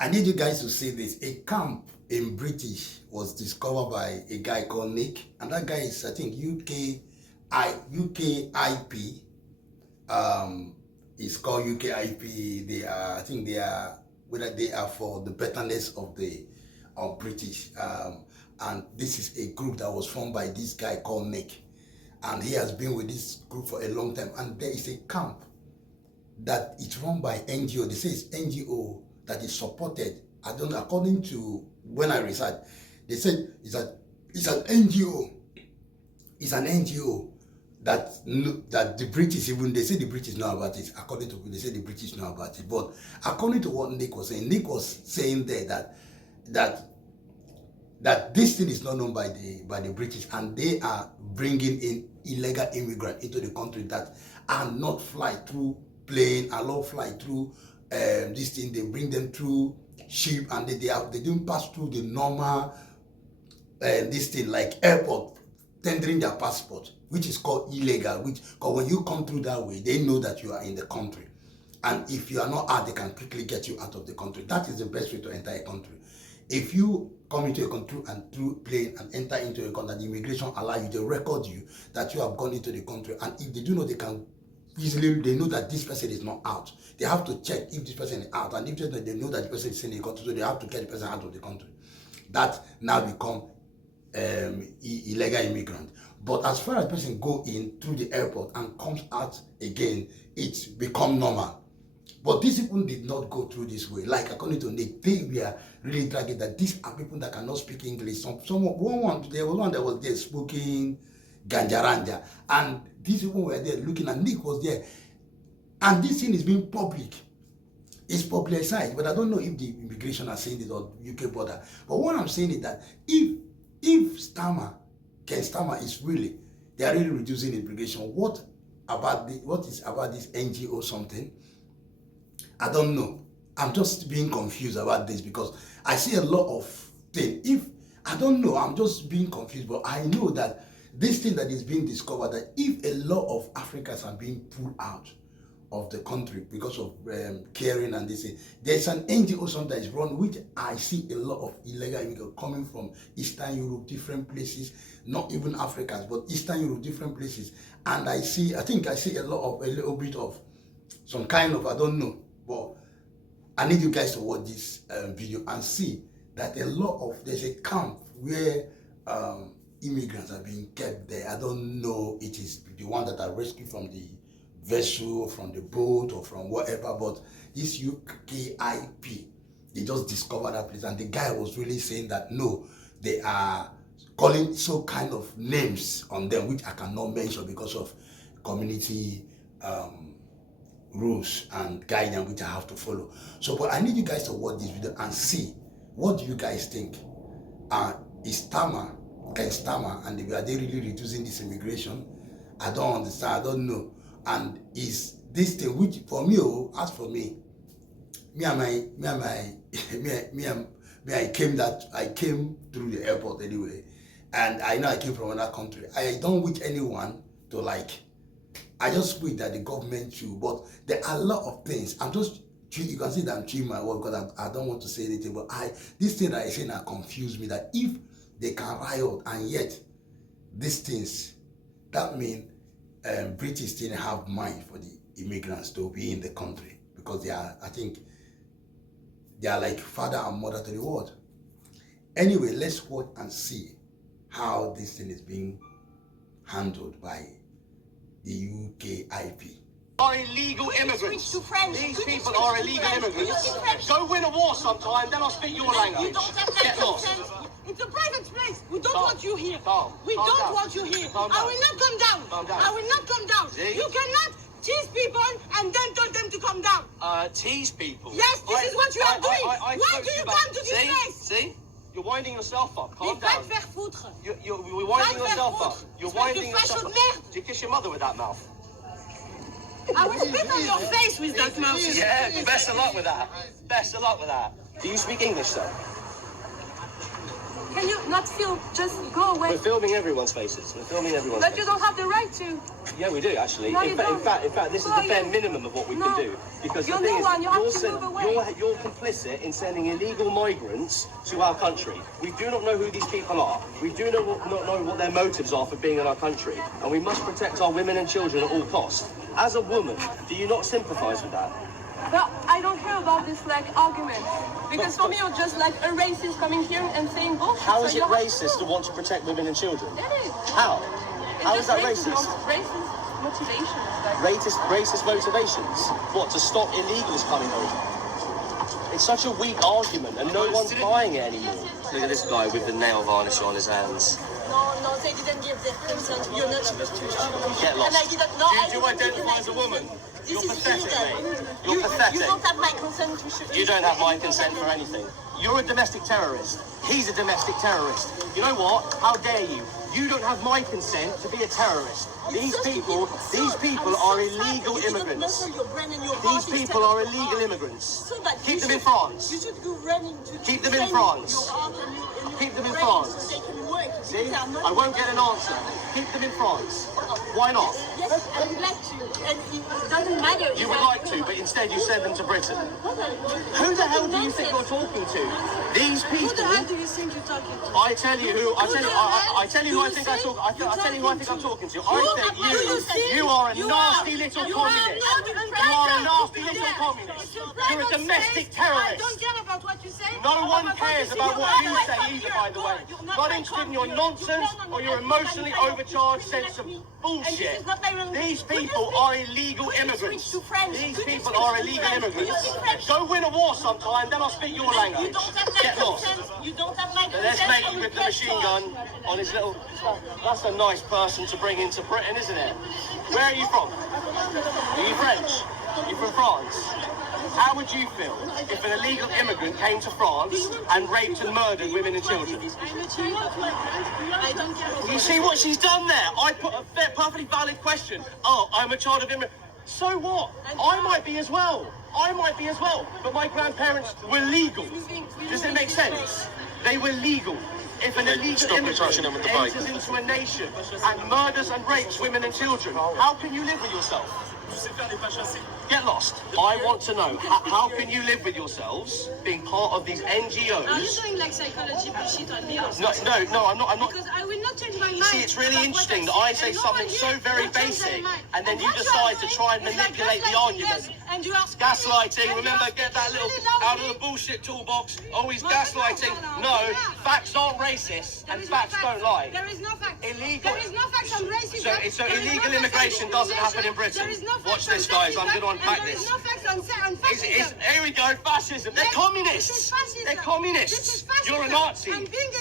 I need you guys to see this. A camp in British was discovered by a guy called Nick, and that guy is, I think, ukip. It's called ukip. They are, I think, they are, whether they are for the betterness of the British. And this is a group that was formed by this guy called Nick, and he has been with this group for a long time. And there is a camp that is run by NGO. They say it's NGO that is supported. I don't know, according to when I researched, they said it's an NGO. It's an NGO that the British, even they say the British know about it. According to, they say the British know about it. But according to what Nick was saying there that this thing is not known by the British, and they are bringing in illegal immigrants into the country that are not fly through plane, and not fly through this thing. They bring them through ship, and they don't pass through the normal this thing like airport, tendering their passport, which is called illegal. Because when you come through that way, they know that you are in the country, and if you are not out, they can quickly get you out of the country. That is the best way to enter a country. If you come into a country and through plane and enter into a country, the immigration allow you, they record you that you have gone into the country, and if they do know, they can easily, they know that this person is not out. They have to check if this person is out, and if they know that the person is in the country, so they have to get the person out of the country. That now become illegal immigrant. But as far as the person go in through the airport and comes out again, it's become normal. But these people did not go through this way. Like according to Nick, they were really dragging that these are people that cannot speak English. There was one that was there speaking Ganjaranja, and these people were there looking, and Nick was there. And this thing is being public. It's publicized, but I don't know if the immigration are saying it or UK border. But what I'm saying is that if Ken Starmer is really, they are really reducing immigration, what is about this NGO something? I don't know. I'm just being confused about this because I see a lot of things. I don't know, I'm just being confused, but I know that this thing that is being discovered, that if a lot of Africans are being pulled out of the country because of caring and this thing, there's an NGO something that is run, which I see a lot of illegal immigrants coming from Eastern Europe, different places, not even Africans, but Eastern Europe, different places. And I think I see a little bit of some kind of, I don't know, but I need you guys to watch this video and see that there's a camp where immigrants are being kept there. I don't know, it is the one that are rescued from the vessel, or from the boat, or from whatever, but this ukip, they just discovered that place, and the guy was really saying that no, they are calling so kind of names on them, which I cannot mention because of community rules and guidance which I have to follow. So, but I need you guys to watch this video and see what do you guys think. Is Ken Starmer, and are they really reducing this immigration? I don't understand. I don't know. And is this thing, which for me, as for me, I came through the airport anyway, and I know I came from another country. I don't wish anyone to I just wish that the government should, but there are a lot of things. You can see that I'm chewing my word because I don't want to say anything, but this thing that I say now confused me, that if they can riot and yet these things, that means British still have mind for the immigrants to be in the country, because they are, I think, they are like father and mother to the world. Anyway, let's watch and see how this thing is being handled by the ukip. Are illegal immigrants. These people are illegal immigrants. Go win a war sometime, then I'll speak your language. Get lost. It's a private place. We don't want you here. We don't want you here. I will not come down. I will not come down. You cannot tease people and then tell them to come down. Tease people? Yes, this is what you are doing. Why do you come to this place? See? You're winding yourself up. Calm down. You're winding yourself up. You're winding yourself up. Did you kiss your mother with that mouth? I will spit on your face with that mouth. Yeah, best of luck with that. Best of luck with that. Do you speak English, sir? Can you not film? Just go away. We're filming everyone's faces. We're filming everyone's But faces. you don't have the right to. Yeah, we do actually. No, in you fact, don't. this is No, the bare you- minimum of what we No. can do. Because You're the thing no is, one. You have you're, to saying- move away. you're complicit in sending illegal migrants to our country. We do not know who these people are. We do not know what their motives are for being in our country, and we must protect our women and children at all costs. As a woman, do you not sympathise with that? But I don't care about this like argument. Because for me, you're just like a racist coming here and saying bullshit. How is so it you have racist to want to protect women and children? It is. How? It's How is just that racist? Racist motivations. Like. Racist motivations? What, to stop illegals coming over? It's such a weak argument and no one's buying it anymore. Look at this guy with the nail varnish on his hands. No, they didn't give their consent. You're not supposed to. Get lost. And I didn't. No, I Do you didn't give identify my as a woman? consent. You're This is pathetic, illegal. mate. You're pathetic. You don't have my consent to shoot. You don't have my consent for anything. You're a domestic terrorist. He's a domestic terrorist. You know what? How dare you? You don't have my consent to be a terrorist. These people are illegal immigrants. These people are illegal immigrants. Keep them in France. You should go running to. Keep them in France. Keep them in France. See? I won't get an answer. Keep them in France. Why not? Yes, I would like to. And it doesn't matter. You would like to, but instead you send them to Britain. Who the hell do you think you're talking to? These people. Who the hell do you think you're talking to? I tell you who. I tell you who I think I talk. I tell you who I think I'm talking to. I think you are a nasty little communist. You are a nasty little communist. You're a domestic I terrorist. don't care about what you say. No one cares about what you say either, by the way. Not interested in your nonsense or your emotionally overcharged sense of bullshit. These people are illegal immigrants. These people are illegal immigrants. Go win a war sometime, then I'll speak your language. Get lost. You don't have my consent. Let's make you with the machine gun on his little... That's a nice person to bring into Britain, isn't it? Where are you from? Are you French? You're from France? How would you feel if an illegal immigrant came to France and raped and murdered women and children? I don't care. You see what she's done there? I put a perfectly valid question. Oh, I'm a child of immigrant. So what? I might be as well. I might be as well. But my grandparents were legal. Does it make sense? They were legal. If an illegal immigrant enters into a nation and murders and rapes women and children, how can you live with yourself? Get lost. I want to know, how can you live with yourselves being part of these NGOs? Are you doing like psychology bullshit on me or No, something? I'm not. Because I will not change my mind. See, it's really interesting that I say something so very basic and then you decide to try and manipulate the argument. And you are Gaslighting, remember, get that little out of the bullshit toolbox. Always gaslighting. No, facts aren't racist and facts don't lie. There is no fact. Illegal. There is no facts on racism. So illegal immigration doesn't happen in Britain. Watch this, guys. I'm going to unpack this. There is no facts on fascism. Here we go, fascism. They're communists. They're communists. You're a Nazi.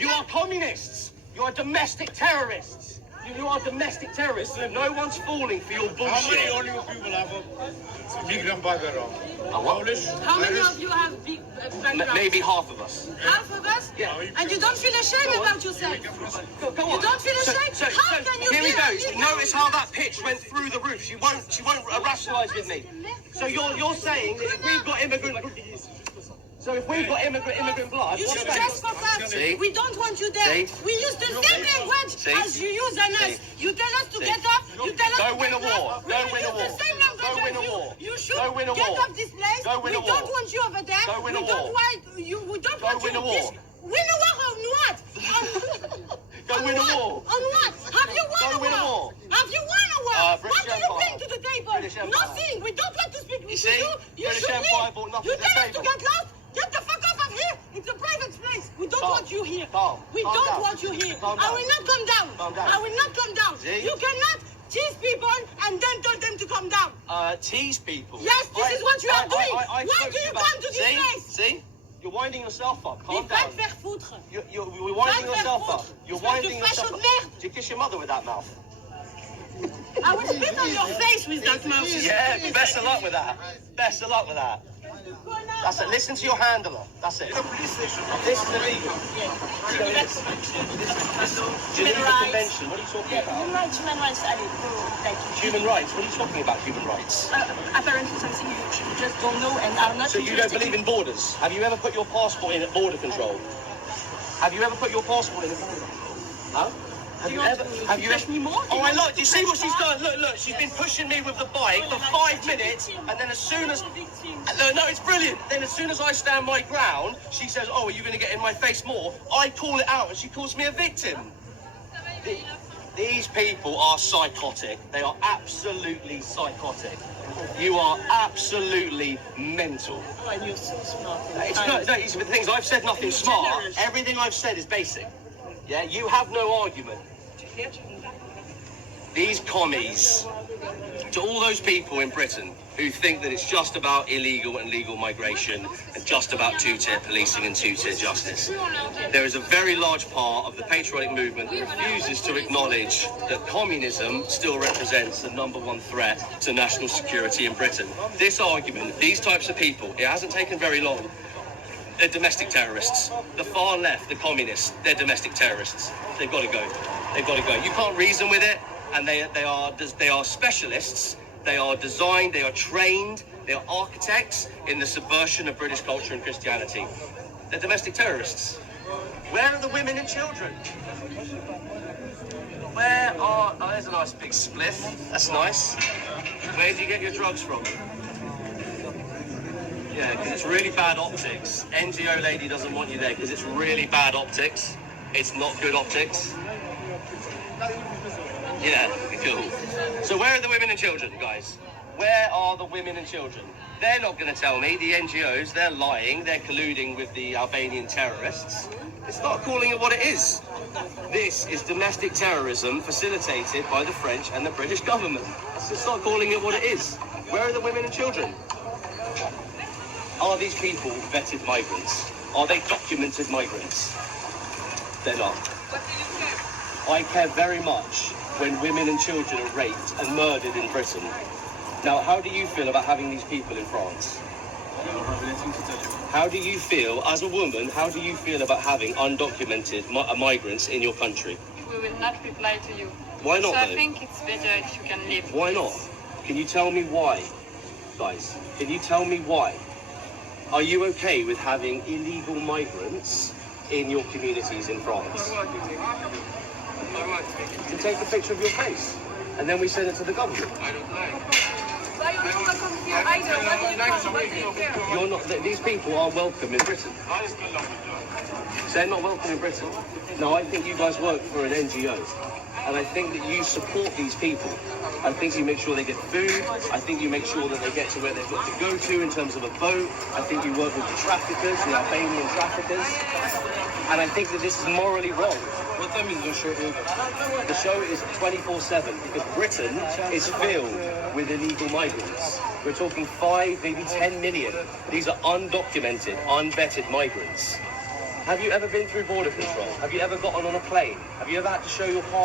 You are communists. You're domestic terrorists. You are domestic terrorists. No one's falling for your bullshit. How many of you people have a migrant background? Polish? How many of you have big backgrounds? Maybe half of us. Half of us? Yeah. And you don't feel ashamed about yourself? Go on. You don't feel ashamed? How can you here we be go. illegal? Notice how that pitch went through the roof. She won't rationalise with me. So you're saying that if we've got immigrant blood, You what's should that? just fuck up. See? We don't want you there. See? We use the same language See? as you use on us. See? You tell us to See? get up. You tell us Go to win a get war. up. Go We win a use war. the same language Go win as a you. war. You should Go win a get war. off this place. Go win a We don't war. want you over there. Go win a We don't war. want you. We don't Go want win you. a war. Win a war on what? Go win a war. On what? Have you Go won win a a war? war. Have you won a war? What British do you Empire. bring to the table? British Empire. Nothing. We don't want to speak with see? you. You British should Empire leave. brought nothing You to the tell us to table. get lost. Get the fuck off of here. It's a private place. We don't Calm. want you here. Calm. We Calm don't down. want you here. Calm I down. will not come down. Calm down. I will not come down. See? You cannot tease people and then tell them to come down. Tease people. Yes, this is what you are doing. I Why spoke do you about- come to this See? place? See? You're winding yourself up. Calm Mais va down. te faire foutre. You're winding yourself up. You're Espèce de winding facho yourself de up. merde. Did you kiss your mother with that mouth? I will spit on your face with that mouth. Yeah, best of luck with that. Best of luck with that. That's it. Listen to your handler. That's it. This is illegal. Geneva Convention. What are you talking about? Human rights, allez, go, like, Human rights. What are you talking about? Human rights. apparently something you just don't know and are not So you don't believe in borders? Have you ever put your passport in at border control? Have you ever put your passport in a folder? Huh? Have you ever? Have you ever? Oh, I like. Do you see what she's done? Look, look. She's been pushing me with the bike for 5 minutes, and then as soon as no, it's brilliant. Then as soon as I stand my ground, she says, "Oh, are you going to get in my face more?" I call it out, and she calls me a victim. These people are psychotic. They are absolutely psychotic. You are absolutely mental. Oh, and you're so smart. It's not, no, it's the things I've said nothing smart. Generous. Everything I've said is basic. Yeah, you have no argument. These commies, to all those people in Britain who think that it's just about illegal and legal migration and just about two-tier policing and two-tier justice, there is a very large part of the patriotic movement that refuses to acknowledge that communism still represents the #1 threat to national security in Britain. This argument, these types of people, it hasn't taken very long. They're domestic terrorists. The far left, the communists, they're domestic terrorists. They've got to go. They've got to go. You can't reason with it, and they are specialists. They are designed, they are trained, they are architects in the subversion of British culture and Christianity. They're domestic terrorists. Where are the women and children? Where are... Oh, there's a nice big spliff. That's nice. Where do you get your drugs from? Yeah, because it's really bad optics. NGO lady doesn't want you there because it's really bad optics. It's not good optics. Yeah, cool. So where are the women and children, guys? Where are the women and children? They're not going to tell me. The NGOs, they're lying. They're colluding with the Albanian terrorists. Let's start calling it what it is. This is domestic terrorism facilitated by the French and the British government. Let's just start calling it what it is. Where are the women and children? Are these people vetted migrants? Are they documented migrants? They're not. I care very much when women and children are raped and murdered in Britain. Now, how do you feel about having these people in France? How do you feel, as a woman, how do you feel about having undocumented migrants in your country? We will not reply to you. Why not, So I though? think it's better if you can leave. Why not? Can you tell me why, guys? Can you tell me why? Are you okay with having illegal migrants in your communities in France? To take a picture of your face, and then we send it to the government. Why you don't want to come here either? What do you care? You're not. These people are welcome in Britain. They're not welcome in Britain. No, I think you guys work for an NGO, and I think that you support these people. I think you make sure they get food. I think you make sure that they get to where they've got to go to in terms of a boat. I think you work with the traffickers, the Albanian traffickers, and I think that this is morally wrong. What time is the show over? The show is 24/7 because Britain is filled with illegal migrants. We're talking 5, maybe 10 million. These are undocumented, unvetted migrants. Have you ever been through border control? Have you ever gotten on a plane? Have you ever had to show your passport?